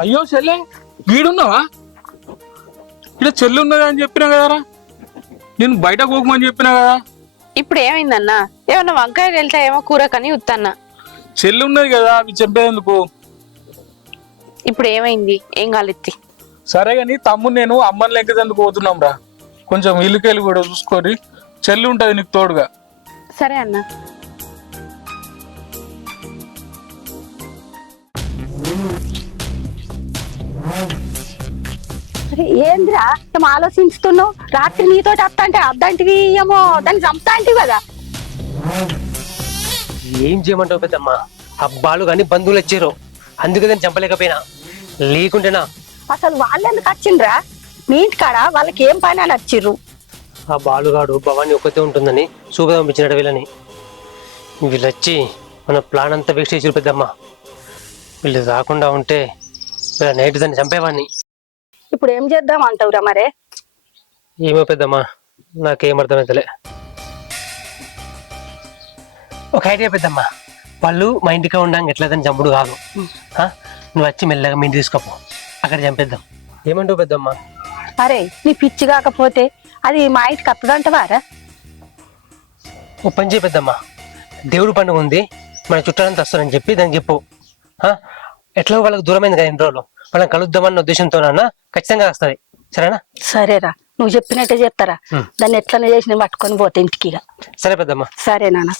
అయ్యో చెల్లె వీడున్నావా? ఇక్కడ చెల్లి ఉన్నదా అని చెప్పినా కదరా, నేను బయట పోకమని చెప్పినా కదా. ఇప్పుడు ఏమైందన్నా? ఏమన్నా వంకాయలు వెళ్తా ఏమో కూర కని ఉత్తన్నా. చెల్లి ఉన్నది కదా, అవి చెప్పేందుకు. ఇప్పుడు ఏమైంది? ఏం కాలెత్తి. సరే గాని తమ్ముడు నేను అమ్మని లెక్కదందుకు పోతున్నాం రా, కొంచెం ఇల్లుకెళ్ళి కూడా చూసుకొని. చెల్లి ఉంటది నీకు తోడుగా. సరే అన్నా. ఏంద్రా ఏం ఆలోచిస్తున్నావు? రాత్రి నీతో చెప్తా అంటే అద్దంటివి ఏమో దాన్ని చంపుతా అంటివి కదా. ఏం చేయమంటావు పెద్దమ్మ? అబ్బాలు కానీ బంధువులు వచ్చారు, అందుకే దాన్ని చంపలేకపోయినా. లేకుంటేనా అసలు వాళ్ళు ఎందుకు వచ్చిండ్రా మీ ఇంటికాడ? వాళ్ళకి ఏం పని అని వచ్చిర్రు? ఆ బాలుగాడు భవాని ఒక్కతే ఉంటుందని చూపు పంపించినట్టు వీళ్ళని. వీళ్ళు వచ్చి మన ప్లాన్ అంతా వేస్ట్ చేసారు పెద్దమ్మ. వీళ్ళు రాకుండా ఉంటే వీళ్ళ నైట్ దాన్ని చంపేవాడిని. ఇప్పుడు ఏం చేద్దాం అంటావురా మరే? ఏమో పెద్దమ్మ, నాకేం అర్థమైతలే. ఒక ఐడియా పెద్దమ్మ, వాళ్ళు మా ఇంటికి ఉండడానికి ఎట్లయితే చంపుడు కాదు. నువ్వు వచ్చి మెల్లగా మీ ఇంటికి తీసుకోపో, అక్కడ చంపేద్దాం. ఏమంటావు పెద్దమ్మ? అరే నీ పిచ్చి కాకపోతే అది మా ఇంటికి వస్తుందంటవారా? ఓ పని చేయి పెద్దమ్మ, దేవుడు పండుగ ఉంది, మన చుట్టాలంతా వస్తారని చెప్పి దానికి చెప్పు. ఎట్లా వాళ్ళకి దూరమైంది కదా ఇన్ని రోజులు, వాళ్ళని కలుద్దామన్న ఉద్దేశంతోనన్నా ఖచ్చితంగా వస్తుంది. సరేనా? సరేరా, నువ్వు చెప్పినట్టే చెప్తారా. దాన్ని ఎట్లనే చేసి నేను పట్టుకొని పోతే ఇంటికి. సరే పెద్దమ్మ. సరే నాన్న.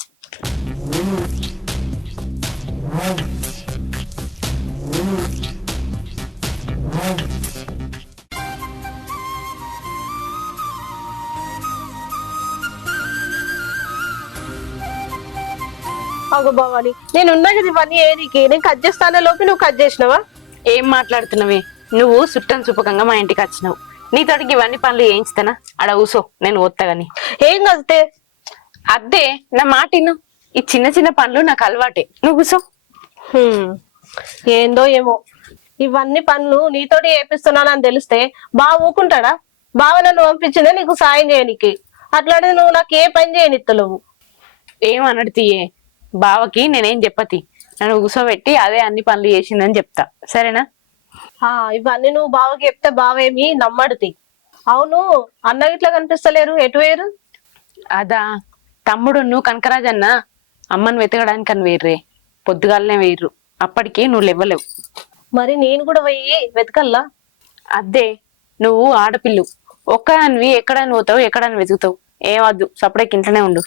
అగో భవాని, నేను ఉన్నా కదా ఇవన్నీ ఏరికి. నేను కట్ చేస్తానే లోపు నువ్వు కట్ చేసినావా? ఏం మాట్లాడుతున్నావే నువ్వు? చుట్టం చూపకంగా మా ఇంటికి వచ్చినావు, నీతోటికి ఇవన్నీ పనులు చేయించుతానా? అడ ఊసో, నేను ఓత్తగాని. ఏం కదితే అద్దే నా మాటిను. ఈ చిన్న చిన్న పనులు నాకు అలవాటే, నువ్వు కూసో. ఏందో ఏమో, ఇవన్నీ పనులు నీతోటి చేపిస్తున్నానని తెలిస్తే బాగా ఊకుంటాడా? బావ నన్ను పంపించిందే నీకు సాయం చేయనికి, అట్లాంటిది నువ్వు నాకు ఏ పని చేయనిత్తలేవు. ఏమన్నడు తీయే, బావకి నేనేం చెప్పతి, నన్ను కూసోబెట్టి అదే అన్ని పనులు చేసిందని చెప్తా, సరేనా? ఇవన్నీ నువ్వు బావకి చెప్తే బావేమి నమ్మడుతి. అవును, అన్న ఇట్లా కనిపిస్తలేరు, ఎటు వేరు? అదా, తమ్ముడు నువ్వు కనకరాజన్న అమ్మను వెతకడానికి అని వేర్రే, పొద్దుగాలనే వేర్రు. అప్పటికి నువ్వు లేవ్వలేవు. మరి నేను కూడా పోయి వెతకల్లా? అద్దే, నువ్వు ఆడపిల్లు ఒక్కదానివి, ఎక్కడని పోతావు, ఎక్కడని వెతుకుతావు. ఏమద్దు, సపరేట్ ఇంట్లోనే ఉండు.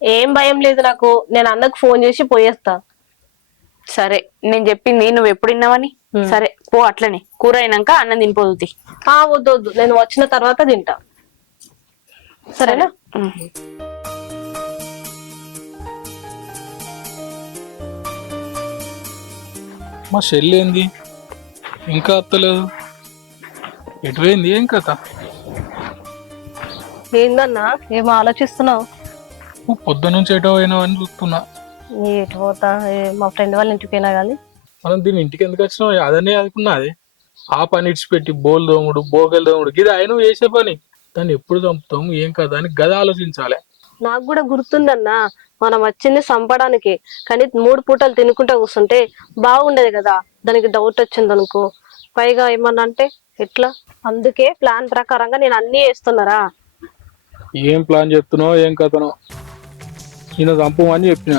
ఏం భయం లేదు నాకు, నేను అన్నకు ఫోన్ చేసి పోయేస్తా. సరే, నేను చెప్పింది నువ్వు ఎప్పుడు విన్నావని. సరే పో, అట్లనే కూర అయినాక అన్నం తినిపోతుంది. వద్దు వద్దు, నేను వచ్చిన తర్వాత తింటా, సరేనా? మా చెల్లి ఏంది ఇంకా అత్తలేదు? ఎటువైంది? ఏం కథ? ఏందన్నా ఏమో ఆలోచిస్తున్నావు? నువ్వు పొద్దు నుంచి ఎటో పోయినావని చూస్తున్నా. ఎటు పోతా, మా ఫ్రెండ్ వాళ్ళ ఇంటికి పోయినా కానీ. మనం దీని ఇంటికి ఎందుకు వచ్చినావు? అదనే అనుకున్నది. ఆ పని ఇడిచిపెట్టి బోల్ దోముడు, బోగలు దోముడు, ఇది ఆయన చేసే పని. దాన్ని ఎప్పుడు చంపుతాము, ఏం కదా అని గద ఆలోచించాలి. నాకు కూడా గుర్తుందన్నా, మనం వచ్చింది చంపడానికి, కానీ 3 పూటలు తినుకుంటా కూర్చుంటే బాగుండేది కదా. దానికి డౌట్ వచ్చింది అనుకో, పైగా ఏమన్నా అంటే ఎట్లా? అందుకే ప్లాన్ ప్రకారంగా నేను అన్ని వేస్తున్నారా. ఏం ప్లాన్ చెప్తున్నావు, ఏం కథనో? ఈయన చంపమని చెప్పిన,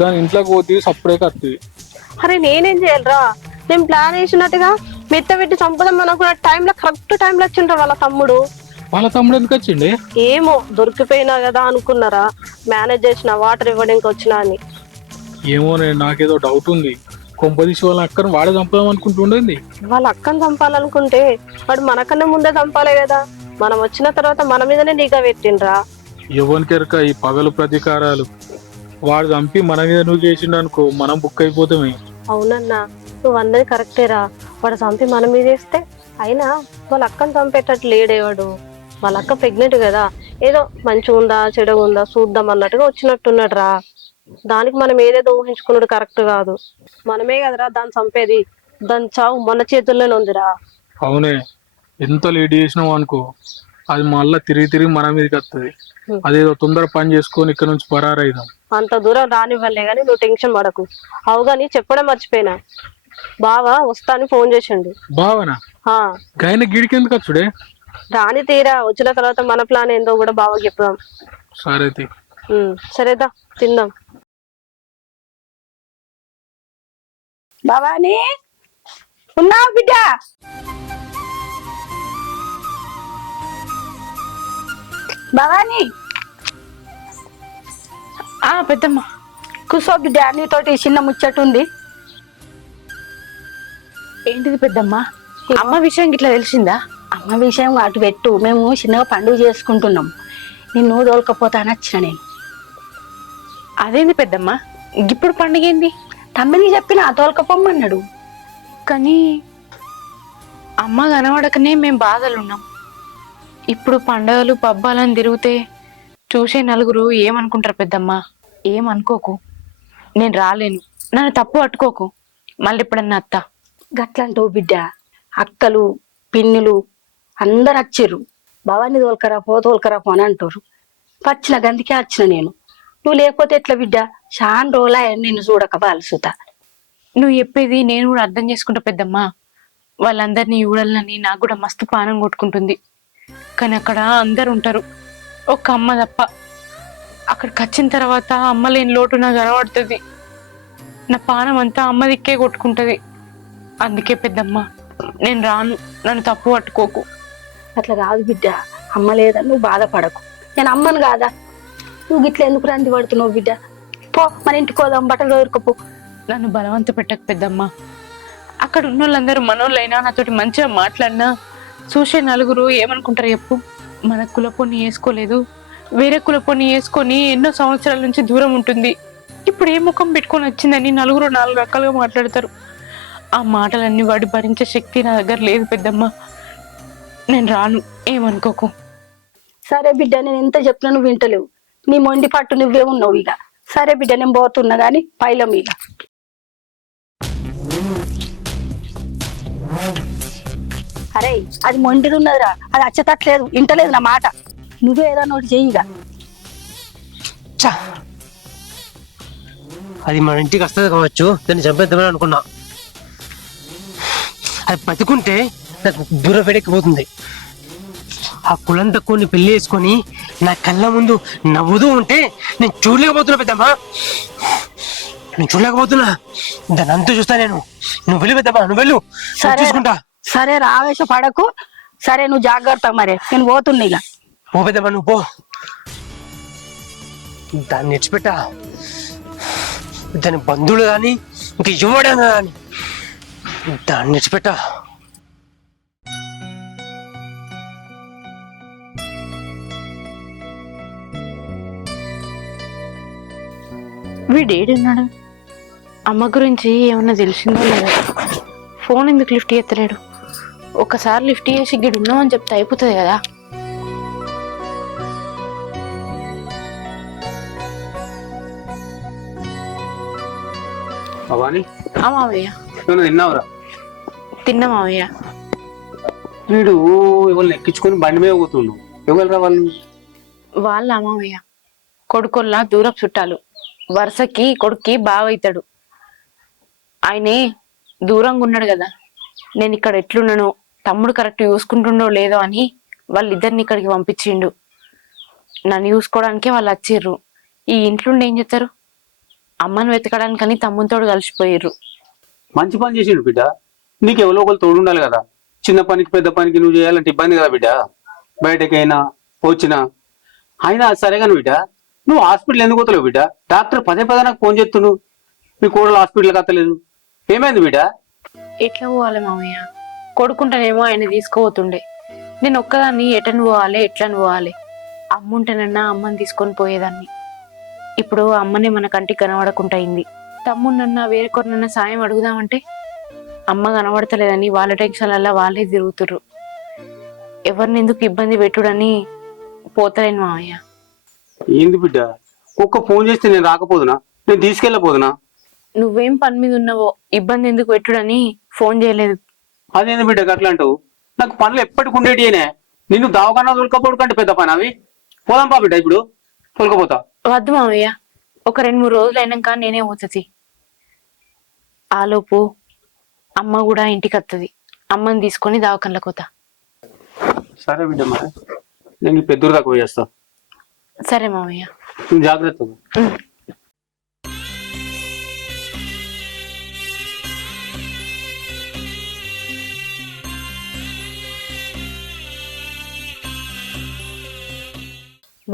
దాని ఇంట్లోకి పోతే సప్పుడే కత్తివి. అరే నేనేం చేయాలరా? నేను ప్లాన్ వేసినట్టుగా మెత్త పెట్టి చంపుదాం అనుకున్న టైంలో కరెక్ట్ టైంలో వచ్చిండ్రా వాళ్ళ తమ్ముడు. వాళ్ళ తమ్ముడు ఎందుకు వచ్చిండే? ఏమో, దొరికిపోయినా కదా అనుకున్నారా, మేనేజ్ చేసిన వాటర్ ఇవ్వడానికి వచ్చినా అని. ఏమో, నాకేదో డౌట్ ఉంది. కొంపదీసి వాళ్ళ అక్కను వాడే చంపుదాం అనుకుంటుండేది. వాళ్ళ అక్కను చంపాలనుకుంటే వాడు మనకన్నా ముందే చంపాలే కదా. మనం వచ్చిన తర్వాత మన మీదనే నిఘా పెట్టిండ్రా. ఎవరికెరక ఈ పగలు ప్రతీకారాలు. వాడు చంపి మన మీద నువ్వు చేసిండు అనుకో, మనం బుక్ అయిపోతామే. అవునన్నా, నువ్వు అన్నది కరెక్టేరా. వాడు చంపి మన మీద వేస్తే, అయినా వాళ్ళ అక్కను చంపేటట్టు లేడేవాడు. వాళ్ళ అక్క ప్రెగ్నెంట్ కదా, ఏదో మంచిగా ఉందా చెడుగా ఉందా చూద్దాం అన్నట్టుగా వచ్చినట్టున్నాడు రా. దానికి మనం ఏదేదో ఊహించుకున్నాడు కరెక్ట్ కాదు. మనమే కదరా దాన్ని చంపేది. దాని చావు మన చేతుల్లోనే ఉందిరా. అవునే, ఎంత లేట్ చేసినావు అనుకో, అది మళ్ళా తిరిగి తిరిగి మన మీదకి వస్తుంది. అదేదో తొందర పని చేసుకొని ఇక్కడ నుంచి పరారైదాం. అంత దూరం రానివ్వలే గానీ నువ్వు టెన్షన్ పడకు. అవుగాని చెప్పడం మర్చిపోయినా, బావ వస్తా అని ఫోన్ చేసిండు. బావనా ఆ, గైన గిడికి ఎందుకు వచ్చుడే? రాని తీరా వచ్చిన తర్వాత మన ప్లాన్ ఏందో కూడా బావకి చెప్దాం. సరే సరేదా తిందాం. భవానీ ఉన్నావు బిడ్డ? భవానీ పెద్దమ్మ కూసో బిడ్డ, నీతోటి చిన్న ముచ్చట ఉంది. ఏంటిది పెద్దమ్మ? అమ్మ విషయం ఇట్లా తెలిసిందా? అమ్మ విషయం అటు పెట్టు, మేము చిన్నగా పండుగ చేసుకుంటున్నాం. నిన్ను తోలుకపోతాను వచ్చిన నేను. అదేంది పెద్దమ్మ, ఇప్పుడు పండుగ ఏంది? తమ్మిని చెప్పిన తోలుకపోమ్మన్నాడు. కానీ అమ్మ కనబడకనే మేము బాధలున్నాం. ఇప్పుడు పండగలు పబ్బాలని తిరిగితే చూసే నలుగురు ఏమనుకుంటారు పెద్దమ్మ? ఏమనుకోకు, నేను రాలేను, నన్ను తప్పు పట్టుకోకు. మళ్ళీ ఎప్పుడన్నా అత్త గట్లంటావు బిడ్డ. అక్కలు పిన్నులు అందరు వచ్చిర్రు. భవాన్ని తోలుకరాపో అని అంటారు. వచ్చిన గందికే వచ్చిన నేను. నువ్వు లేకపోతే ఎట్లా బిడ్డ? చాలా రోజులా నిన్ను చూడక బాలసుత. నువ్వు చెప్పేది నేను కూడా అర్థం చేసుకుంటా పెద్దమ్మ. వాళ్ళందరినీ చూడాలని నాకు కూడా మస్తు పానం కొట్టుకుంటుంది. కానీ అక్కడ అందరు ఉంటారు, ఒక్క అమ్మ తప్ప. అక్కడికి వచ్చిన తర్వాత అమ్మ లేని లోటు నాకు కనబడుతుంది. నా పానం అంతా అమ్మ దిక్కే కొట్టుకుంటది. అందుకే పెద్దమ్మ నేను రాను, నన్ను తప్పు పట్టుకోకు. అట్లా కాదు బిడ్డ, అమ్మ లేదని నువ్వు బాధపడకు. నేను అమ్మను కాదా? నువ్వు గిట్ల ఎందుకు రంది పడుతున్నావు బిడ్డ? పో, మన ఇంటికి పోదాం, బట్టలు దొరకపో. నన్ను బలవంత పెట్టక పెద్దమ్మ. అక్కడ ఉన్న వాళ్ళందరూ మనోళ్ళైనా నాతోటి మంచిగా మాట్లాడినా చూసే నలుగురు ఏమనుకుంటారు చెప్పు? మన కులపోని వేసుకోలేదు, వేరే కులపోని వేసుకొని ఎన్నో సంవత్సరాల నుంచి దూరం ఉంటుంది. ఇప్పుడు ఏ ముఖం పెట్టుకొని వచ్చిందని నలుగురు 4 రకాలుగా మాట్లాడతారు. ఆ మాటలన్నీ వాడి భరించే శక్తి నా దగ్గర లేదు పెద్దమ్మ. నేను రాను, ఏమనుకోకు. సరే బిడ్డ, నేను ఎంత చెప్పినా నువ్వు వింటలేవు. నీ మొండి పట్టు నువ్వే ఉన్నావు ఇక. సరే బిడ్డ, నేను పోతున్నా గాని పైలం ఇక. అరే, అది మొండిది ఉన్నదిరా, అది అచ్చతట్లేదు, వింటలేదు నా మాట. నువ్వే ఏదన్నా ఒకటి చెయ్యిగా. ఛా! అది మన ఇంటికి వస్తుంది కావచ్చు, దాన్ని చంపేద్దామని అనుకున్నా. అది బతుకుంటే నాకు దూరం పెడకపోతుంది. ఆ కులం తక్కువని పెళ్లి చేసుకొని నా కళ్ళ ముందు నవ్వుతూ ఉంటే నేను చూడలేకపోతున్నా పెద్దమ్మా. నేను చూడలేకపోతున్నా. దాన్ని అంతా చూస్తా నేను. నువ్వు వెళ్ళు పెద్దమ్మా, నువ్వు వెళ్ళు, నేను చూసుకుంటా. సరే రా, ఆవేశపడకు. సరే నువ్వు జాగ్రత్త, మరి నేను పోతున్నా ఇక. పో పెద్దమ్మా, నువ్వు పో. దాన్ని విడిచిపెట్టా. దాని బంధువులు కానీ ఇంక ఇవ్వడం కానీ దాన్ని విడిచిపెట్టా. వీడేడున్నాడు? అమ్మ గురించి ఏమన్నా తెలిసిందో లేదో? ఫోన్ ఎందుకు లిఫ్ట్ చేస్తలేడు? ఒక్కసారి లిఫ్ట్ చేసి గిడు ఉన్నామని చెప్తే అయిపోతుంది కదా. మావయ్య తిన్నావురా? తిన్నా మావయ్య. వీడు ఎవరిని ఎక్కించుకొని బండి మీద పోతుండు. ఎవరురా వాళ్ళు? వాళ్ళ మావయ్య కొడుకోళ్ళ దూరపు చుట్టాలు. వరుసకి కొడుక్కి బావైతాడు. ఆయనే దూరంగా ఉన్నాడు కదా. నేను ఇక్కడ ఎట్లున్నానో, తమ్ముడు కరెక్ట్ చూసుకుంటుండో లేదో అని వాళ్ళిద్దరిని ఇక్కడికి పంపించిండు. నన్ను చూసుకోవడానికే వాళ్ళు వచ్చిర్రు. ఈ ఇంట్లోండి ఏం చేస్తారు? అమ్మను వెతకడానికని తమ్మునితోడు కలిసిపోయిర్రు. మంచి పని చేసిండు బిడ్డ. నీకు ఎవరో ఒకరు తోడు ఉండాలి కదా. చిన్న పనికి పెద్ద పనికి నువ్వు చేయాలంటే ఇబ్బంది కదా బిడ్డ. బయటకైనా వచ్చినా అయినా సరేగాని బిడ్డ. నువ్వు హాస్పిటల్ ఎందుకు పోతలేవు బిడ్డ? డాక్టర్ పదే నాకు ఫోన్ చేస్తుండు, మీ కోడలు హాస్పిటల్కి వస్తలేదు. ఏమైంది బిడ్డ? ఎట్లా పోవాలి మామయ్య? కొడుకుంటానేమో ఆయన తీసుకుపోతుండే. నేను ఒక్కదాన్ని ఎటని పోవాలి, ఎట్లని పోవాలి? అమ్ముంటేనన్నా అమ్మని తీసుకొని పోయేదాన్ని. ఇప్పుడు అమ్మనే మన కంటికి కనబడకుండా అయింది. తమ్మున్నన్నా వేరే కొరనన్నా సాయం అడుగుదామంటే అమ్మ కనబడతలేదని వాళ్ళ టెన్షన్లల్లా వాళ్ళే తిరుగుతుర్రు. ఎవరిని ఎందుకు ఇబ్బంది పెట్టుడని పోతలేను మామయ్య. ఏంది బిడ్డ? ఒక్క ఫోన్ చేస్తే నేను రాకపోదునా? నేను తీసుకెళ్ళపోదునా? నువ్వేం పని మీద ఉన్నావో ఇబ్బంది ఎందుకు పెట్టుడని ఫోన్ చేయలేదు. అదేంది బిడ్డ అట్లా అంటావు? నాకు పనులు ఎప్పటికి ఉండేటినే. నిన్ను దావకన్నా తొలకపోవడం కంటే పెద్ద పని అవి. పోదాంపా బిడ్డ, ఇప్పుడు తొలకపోతా. వద్దు మామయ్య, ఒక 2-3 రోజులు అయినాక నేనే పోతుంది. ఆలోపు అమ్మ కూడా ఇంటికి వస్తుంది. అమ్మని తీసుకొని దవాఖానలకు పోతా. సరే బిడ్డ, మరి నేను ఈ పెద్దూరు దాకా పోయేస్తా. సరే మామయ్య. నువ్వు జాగ్రత్తగా. ఉమ్.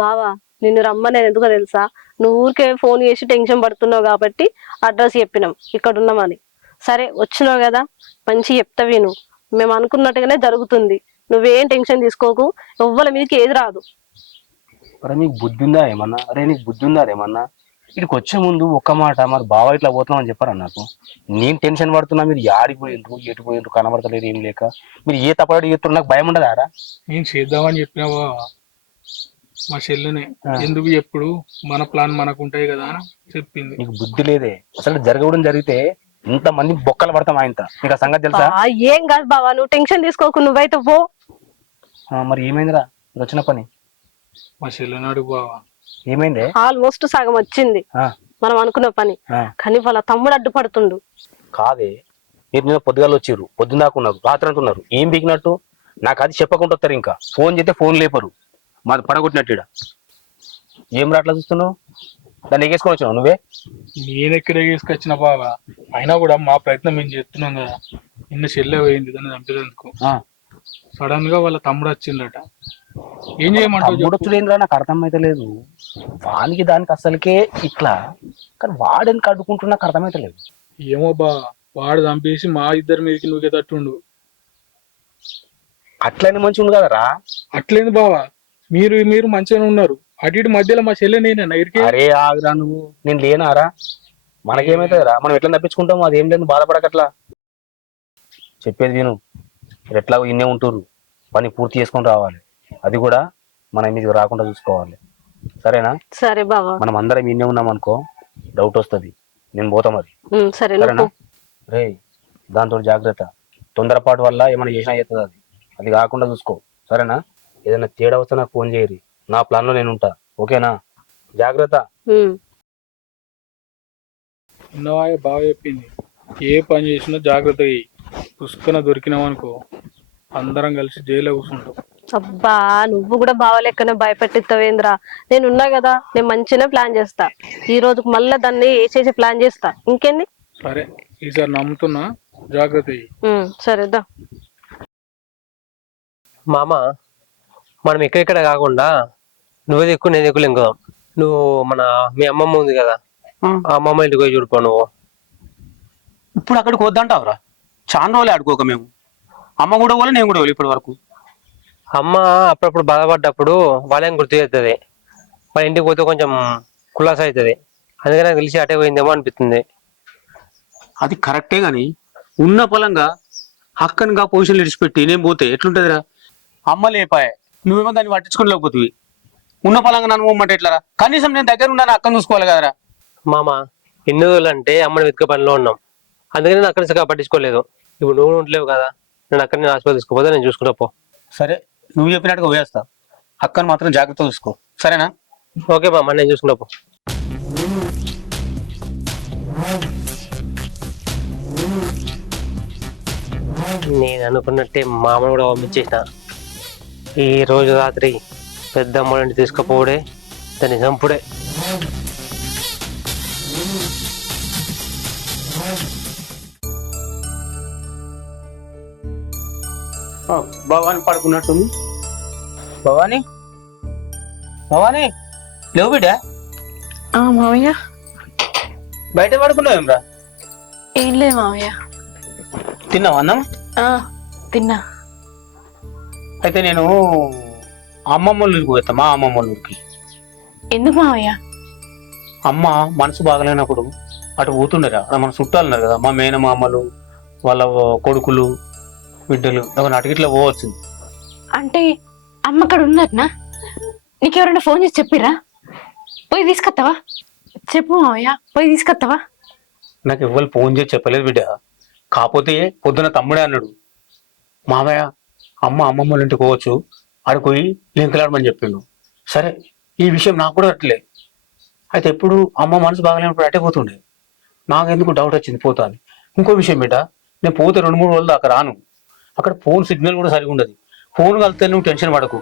బావా, నిన్ను రమ్మని ఎందుకో తెలుసా? నువ్వు ఊరికే ఫోన్ చేసి టెన్షన్ పడుతున్నావు కాబట్టి అడ్రస్ చెప్పినాం ఇక్కడ ఉన్నామని. సరే వచ్చినావు కదా, మంచి చెప్తా విను. మేము అనుకున్నట్టుగానే జరుగుతుంది. నువ్వేం టెన్షన్ తీసుకోకు, ఎవ్వల మీదకి ఏది రాదు. అరే నీకు బుద్ధి ఉందా ఏమన్నా? నీకు బుద్ధి ఉందా ఏమన్నా? ఇక్కడికి వచ్చే ముందు ఒక్క మాట, మరి బావ ఇట్లా పోతున్నాం అని చెప్పారా నాకు? నేను టెన్షన్ పడుతున్నా, మీరు ఆడిపోయిండ్రు ఎటు పోయిండ్రు కనబడతలేదు ఏం లేక. మీరు ఏ తప్పటి చేస్తున్నారు, నాకు భయం ఉండదారా? నేను చేద్దామని చెప్పినావా మా చెల్లెనే. ఎందుకు ఎప్పుడు మన ప్లాన్ మనకు ఉంటాయి కదా అని చెప్పింది. నీకు బుద్ధి లేదే. అసలు జరగడం జరిగితే ఇంతమంది బొక్కలు పడతాం ఆయనతో. నీకు ఆ సంగతి తెలుసా? ఏం కాదు బావా, నువ్వు టెన్షన్ తీసుకోకు, నువ్వైతే పో. మరి ఏమైందిరా వచ్చిన పని? మా చెల్లెని అడుగు బావా. ఏమైంది? ఆల్మోస్ట్ సగం వచ్చింది మనం అనుకున్న పని, కానీ వాళ్ళ తమ్ముడు అడ్డుపడుతుండు. కాదే, మీరు నిన్న పొద్దుగాలు వచ్చిర్రు, పొద్దున్న దాకా ఉన్నారు, రాత్రి అంటున్నారు. ఏం బీకినట్టు? నాకు అది చెప్పకుండా వస్తారు. ఇంకా ఫోన్ చేస్తే ఫోన్ లేపరు. మాది పడగొట్టినట్టు. ఏం రాట్లా చూస్తున్నావు? దాన్ని ఎగేసుకొని వచ్చినావు నువ్వే? నేను ఎక్కడ వేసుకొచ్చిన బావా, అయినా కూడా మా ప్రయత్నం మేము చేస్తున్నాం కదా. నిన్న చెల్లె పోయింది దాన్ని చంపేందుకు. సడన్ గా వాళ్ళ తమ్ముడు వచ్చిందట. ఏం చేయమంటావు? నాకు అర్థమైతే లేదు. వానికి దానికి అసలుకే ఇట్లా, కానీ వాడెందుకు అడ్డుకుంటున్నా నాకు అర్థమైతే లేదు. ఏమో బా, వాడు చంపేసి మా ఇద్దరి మీదకి నువ్వే తట్టుండు. అట్లయినా మంచిగా ఉంది కదరా. అట్లేంది బావా, మీరు మంచిగానే ఉన్నారు. అటు ఇటు మధ్యలో మా చెల్లె నేనే నైరుకే. అరే ఆగురా నువ్వు, నేను లేనారా? మనకేమైతుందిరా? మనం ఎట్లా తప్పించుకుంటాము? అదేం లేదు, బాధపడకట్లా. చెప్పేది విను. ఎట్లా ఇన్నే ఉంటుర్రు, పని పూర్తి చేసుకొని రావాలి. అది కూడా మన మీదకి రాకుండా చూసుకోవాలి. సరేనా? సరే బావా. మనం అందరం ఇన్నే ఉన్నాం అనుకో, డౌట్ వస్తుంది. నేను పోతా మరి. సరేనా? రే దాంతో జాగ్రత్త. తొందరపాటు వల్ల ఏమైనా చేసినా అవుతుంది. అది కాకుండా చూసుకో. సరేనా? ఏదైనా తేడా వస్తే నాకు ఫోన్ చేయరి. నా ప్లాన్ లో నేను ఉంటా. ఓకేనా? జాగ్రత్త. బాగా చెప్పింది. ఏ పని చేసినా జాగ్రత్త అయ్యి. పుష్కన దొరికినామనుకో అందరం కలిసి జైల్లో కూర్చుంటాం. అబ్బా, నువ్వు కూడా బావలెక్కనే భయపెట్టిస్తావేంద్రా? నేనున్నా కదా, నేను మంచిగా ప్లాన్ చేస్తా. ఈ రోజుకు మళ్ళా దాన్ని వేసేసి ప్లాన్ చేస్తా. ఇంకేంది? సరే, ఈసారి నమ్ముతున్నా, జాగ్రత్త అయ్యి. సరేదా మామ, మనం ఎక్కడెక్కడ కాకుండా నువ్వే ఎక్కువ నేను ఎక్కువ ఇంకో నువ్వు మీ అమ్మమ్మ ఉంది కదా, ఆ అమ్మమ్మ ఇంటికి పోయి చూడుకో. నువ్వు ఇప్పుడు అక్కడికి వద్దంటావురా? చాలా రోజులు ఆడుకోక మేము. అమ్మ కూడా పోలే, నేను కూడా పోలే ఇప్పటి వరకు. అమ్మ అప్పుడప్పుడు బాధపడ్డప్పుడు వాళ్ళేం గుర్తు చేస్తుంది. వాళ్ళ ఇంటికి పోతే కొంచెం కులాస అవుతుంది. అందుకని నాకు తెలిసి అటే పోయిందేమో అనిపిస్తుంది. అది కరెక్టే గాని ఉన్న పొలంగా అక్కనిగా పొజిషన్లు ఇడిచిపెట్టి నేను పోతే ఎట్లుంటదిరా? అమ్మ లేపాయే, నువ్వేమో దాన్ని పట్టించుకుని లేకపోతే ఉన్న పొలంగా నన్ను పోమంటే ఎట్లారా? కనీసం నేను దగ్గర ఉన్నాను, అక్కని చూసుకోవాలి కదరా. మామ, ఎన్ని రోజులు అంటే అమ్మని వెతికే పనిలో ఉన్నాం. అందుకని నేను అక్కడి నుంచి పట్టించుకోలేదు. ఇప్పుడు నువ్వు ఉండలేవు కదా, నేను అక్కడిని హాస్పిటల్ తీసుకుపోతే నేను చూసుకున్నా పో. సరే, నువ్వు చెప్పినట్టుగా పోయేస్తా. అక్కని మాత్రం జాగ్రత్త చూసుకో. సరేనా? ఓకే మామ, నేను చూసుకున్నా పో. నేను అనుకున్నట్టే మామను కూడా పంపించేసిన. ఈ రోజు రాత్రి పెద్దమ్మని తీసుకుపోవడే దాన్ని చంపుడే. భవాని పడుకున్నట్టుంది. భవాని, భవాని లేవు బిడ్డ? మామయ్య, బయట పడుకున్నావేమ్రా? ఏం లేదు మామయ్య. తిన్నావా అన్నం? తిన్నా. అయితే నేను అమ్మమ్మ ఊరికి పోతా. మా అమ్మమ్మ ఊరికి. ఎందుకు మామయ్య? అమ్మ మనసు బాగలేనప్పుడు అటు పోతుండరా? మన చుట్టాలు ఉన్నారు కదా, మా మేనమామలు వాళ్ళ కొడుకులు బిడ్డలు, ఎవరైనా అటుగిట్లా పోవచ్చు. అంటే అమ్మ అక్కడ ఉన్నట్నా? నీకెవరైనా ఫోన్ చేసి చెప్పిరా? పోయి తీసుకొస్తావా? చెప్పు మామయ్య, పోయి తీసుకొస్తావా? నాకు ఎవరు ఫోన్ చేసి చెప్పలేదు బిడ్డ. కాకపోతే పొద్దున తమ్ముడే అన్నాడు, మామయ్య అమ్మ అమ్మమ్మల ఇంటికి పోవచ్చు, ఆడిపోయి లింకులాడమని చెప్పిండు. సరే, ఈ విషయం నాకు కూడా అట్లే. అయితే ఎప్పుడు అమ్మ మనసు బాగలేనప్పుడు అట్టే పోతుండే. నాకెందుకు డౌట్ వచ్చింది పోతా అని. ఇంకో విషయం బిడ్డ, నేను పోతే 2-3 రోజులు దాకా రాను. అక్కడ ఫోన్ సిగ్నల్ కూడా సరిగా ఉండదు. ఫోన్ కలితే నువ్వు టెన్షన్ పడకు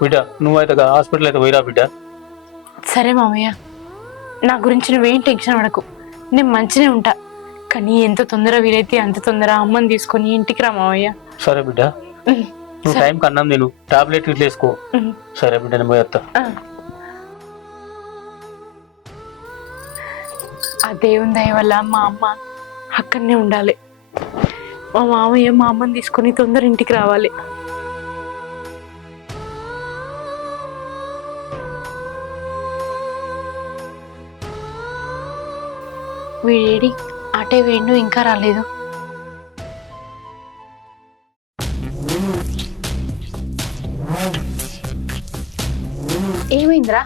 బిడ్డ. నువ్వైతే హాస్పిటల్ అయితే పోయిరా బిడ్డ. సరే మామయ్య, నా గురించి నువ్వేం టెన్షన్ పడకు, నేను మంచినే ఉంటా. కానీ ఎంత తొందర వీలైతే అంత తొందర అమ్మని తీసుకొని ఇంటికి రా మామయ్య. సరే బిడ్డ, నువ్వు టైంకి అన్నం నేను టాబ్లెట్ ఇట్లా వేసుకో. సరే బిడ్డ, నేను పోయేస్తా. ఆ దేవుని దయ వల్ల మా అమ్మ అక్కడనే ఉండాలి. మా మామయ్య మా అమ్మని తీసుకొని తొందర ఇంటికి రావాలి. వీడేడి అటే వేణు ఇంకా రాలేదు. ఏమైందిరా?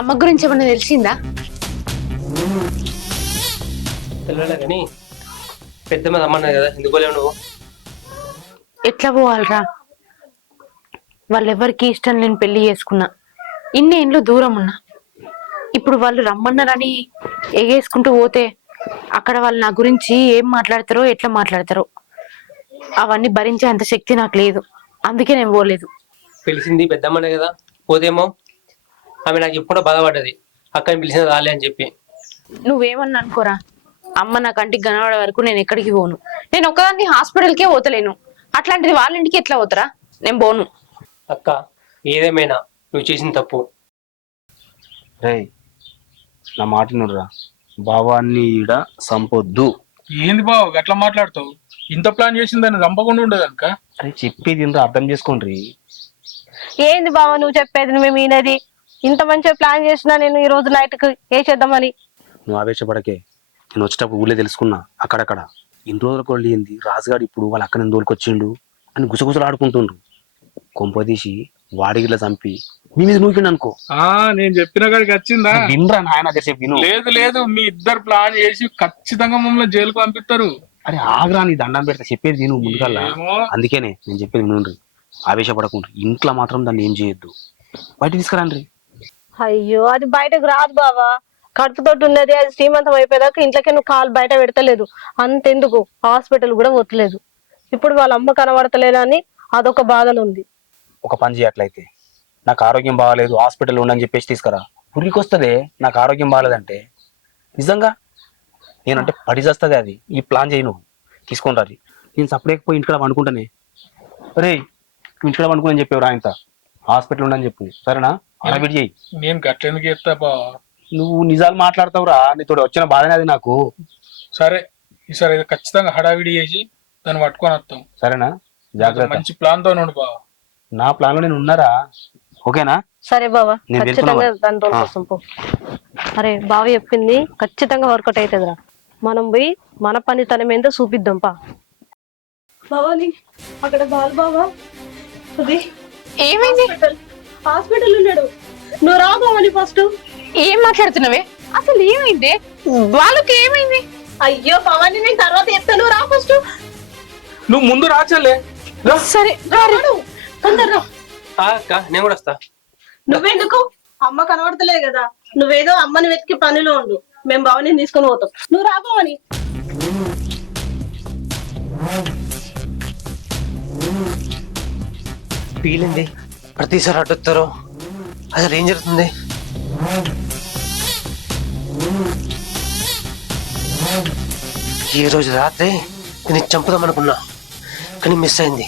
అమ్మ గురించి ఏమన్నా తెలిసిందా? తెలియలే కానీ పెద్ద మీద అమ్మన్నది కదా, ఎందుకు పోలేవు నువ్వు? ఎట్లా పోవాలరా? వాళ్ళెవరికి ఇష్టం లేని పెళ్లి చేసుకున్నా, ఇన్ని ఇండ్లు దూరం ఉన్నా. ఇప్పుడు వాళ్ళు రమ్మన్నారని ఎగేసుకుంటూ పోతే అక్కడ వాళ్ళు నా గురించి ఏం మాట్లాడతారో ఎట్లా మాట్లాడతారో అవన్నీ భరించే అంత శక్తి నాకు లేదు. అందుకే నేను పోలేదు. పిలిచింది పెద్దమ్మనే కదా, పోతేమో ఆమె నాకు ఎప్పుడో బాధపడ్డది, అక్కని పిలిచిన రాలే అని చెప్పి. నువ్వేమన్నా అనుకోరా, అమ్మ నా కంటికి కనబడే వరకు నేను ఎక్కడికి పోను. నేను ఒక్కదాన్ని హాస్పిటల్కే పోతలేను, అట్లాంటిది వాళ్ళ ఇంటికి ఎట్లా పోతారా? నేను పోను. అక్క ఏదేమైనా నువ్వు చేసిన తప్పు. రే, నా మాట నుర్రా, బావాన్ని ఈడ సంపొద్దు. ఏంది బావ గట్లా మాట్లాడతావు? ఇంత ప్లాన్ చేసిందని చంపకుండా ఉండదు అనుక. అరే చెప్పేది ఇంత అర్థం చేసుకోండి. ఏంది బావ నువ్వు చెప్పేది? నువ్వు మీనది ఇంత మంచిగా ప్లాన్ చేసినా నేను ఈ రోజు నైట్కి ఏ చేద్దామని. నువ్వు ఆవేశపడకే, నేను వచ్చేటప్పుడు ఊళ్ళో తెలుసుకున్నా. అక్కడక్కడ ఇన్ని రోజులకు వాళ్ళు ఏంది రాజుగాడు ఇప్పుడు వాళ్ళ అక్కని దోలుకొచ్చిండు అని గుసగుసలు ఆడుకుంటుండ్రు. కొంపదీసి వాడిగిట్లా చంపి మీ మీద నూకిండు అనుకో. నేను చెప్పిన కాడికి వచ్చిందా? వినరా నాయన, అదే విను. లేదు లేదు, మీ ఇద్దరు ప్లాన్ చేసి ఖచ్చితంగా మమ్మల్ని జైలుకు పంపిస్తారు. అరే ఆగ్రా, నీ దండం పెడితే చెప్పేది విను ముందుకల్లా. అందుకేనే నేను చెప్పేది వినుండ్రి, ఆవేశపడకుండా. ఇంట్లో మాత్రం దాన్ని ఏం చేయొద్దు, బయట తీసుకురండి. అయ్యో, అది బయటకు రాదు బావా. కడుపుతోటి ఉన్నది, అది శ్రీమంతం అయిపోయేదాకా ఇంట్లోకి నువ్వు కాలు బయట పెడతలేదు. అంతెందుకు హాస్పిటల్ కూడా పోతలేదు. ఇప్పుడు వాళ్ళ అమ్మ కనబడతలేదని అదొక బాధలు ఉంది. ఒక పని చేయట్లయితే, నాకు ఆరోగ్యం బాగాలేదు హాస్పిటల్ ఉండని చెప్పేసి తీసుకురా. ఊరికి వస్తుంది నాకు ఆరోగ్యం బాగాలేదంటే. నిజంగా నేనంటే పడి చేస్తుంది అది. ఈ ప్లాన్ చేయి, నువ్వు తీసుకొని రాది. నేను సపరేట్పోయి ఇంటికాడ పండుకుంటానే. రే, ఇంటికాడ పండుకుని చెప్పేవరా ఇంత హాస్పిటల్ ఉండని చెప్పు, సరేనా? హడావిడి చేయి. నేను గట్లెందుకు చెప్తా బా? నువ్వు నిజాలు మాట్లాడతావురా, నీతో వచ్చిన బాధనే అది నాకు. సరే, ఈసారి ఖచ్చితంగా హడావిడి చేసి దాన్ని పట్టుకొని వస్తాం, సరేనా? జాగ్రత్త. మంచి ప్లాన్ తో ఉండు బా. నా ప్లాన్ లో నేను ఉన్నారా? ఓకేనా? సరే బావా, నేను ఖచ్చితంగా దాని కోసం పో. అరే బావ చెప్పింది ఖచ్చితంగా వర్కౌట్ అవుతుందిరా. మనం పోయి మన పని తన మీద చూపిద్దాం పా. బావాని అక్కడ బాలు బావా, అది ఏమైంది? హాస్పిటల్ ఉన్నాడు. నువ్వు రా బావని ఫస్ట్. ఏం మాట్లాడుతున్నావే? అసలు ఏమైంది? వాళ్ళకి ఏమైంది? అయ్యో భవాని, నేను తర్వాత చెప్తాను, రా ఫస్ట్. నువ్వు ముందు రాచలే. సరే తొందరరా. అక్క నేను కూడా వస్తా. నువ్వెందుకు? అమ్మ కనబడతలేదు కదా, నువ్వేదో అమ్మని వెతికి పనిలో ఉండు. మేము భవాని తీసుకొని పోతాం. నువ్వు రా భవాని. పీలింది ప్రతిసారి అడ్డొస్తారో, అసలు ఏం జరుగుతుంది? ఈ రోజు రాత్రి నేను చంపుదాం అనుకున్నా, కానీ మిస్ అయింది.